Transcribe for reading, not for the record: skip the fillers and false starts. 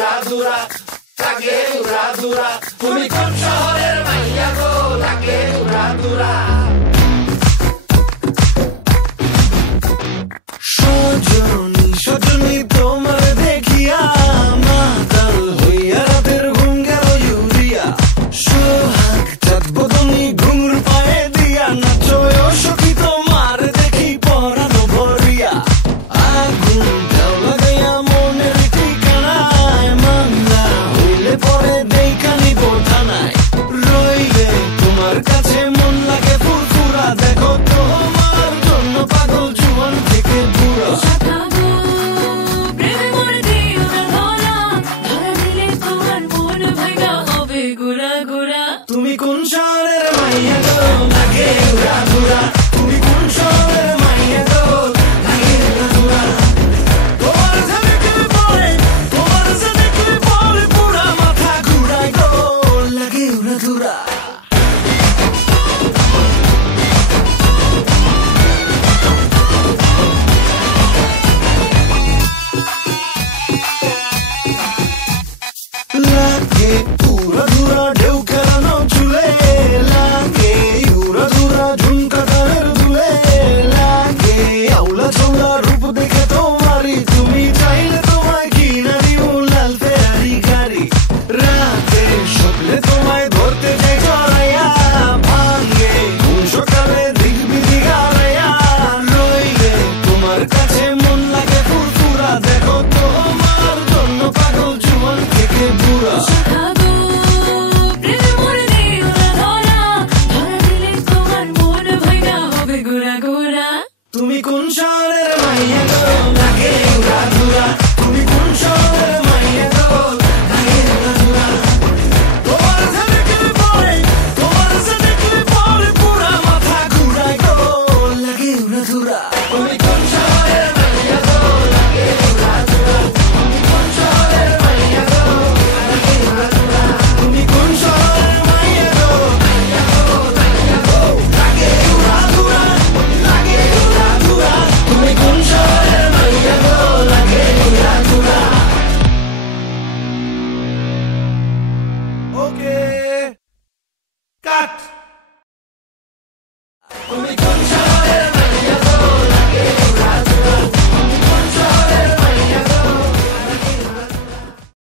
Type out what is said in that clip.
উড়া দুরা লাগে উড়া দুরা তুমি কোন শহরের মাইয়া গো লাগে উড়া দুরা সজনী সজনী তোমার দেখিয়া মাতাল হইয়া রাতের ঘুম গেল ইউরিয়া সোহাগ চাঁদ বদনী ঘুঙুর পায়ে দিয়া নাচয় সখী তোমার দেখি পরানো ভরিয়া আগুন ঢাও লাগাইয়া মনের ঠিকানায় মামলা হইলে পরে দেখা নিব থানায় রইলে তোমার কাছে মন লাগে ফুরফুরা দেখো তোমার জন্য পাগল জীবন থেকে বুড়া তুমি কোন শহরের মাইয়া গো লাগে উড়া দুরা তুমি কোন শহরের মাইয়া গো লাগে উড়া দুরা তোমার সাথে কি পরে পুরা মাথা ঘুরায় গো লাগে উড়া দুরা লাগে উড়া দুরা ঢেউ খেলানো চুলে লাগে উড়া দুরা ঝুমকা কানের দুলে লাগে আউলা ছোলা রূপ দেখে তোমারই তুমি চাইলে তোমায় কিনা দিও লাল ফেরারি গাড়ি রাতে স্বপ্নে তোমায় ধরতে যাই জড়াইয়া ভাঙে কোন সকালে দেখবি দিঘারাইয়া রইলে তোমার কাছে মন লাগে ফুরফুরা দেখো তোমার জন্য পাগল জীবন থেকে বুড়া তুমি কোন শহরের মাইয়া গো লাগে উড়া দুরা তুমি কোন শহরের মাইয়া গো লাগে উড়া দুরা তোমার সাথে কি পরে পুরা মাথা ঘুরায় গো লাগে উড়া দুরা তুমি কোন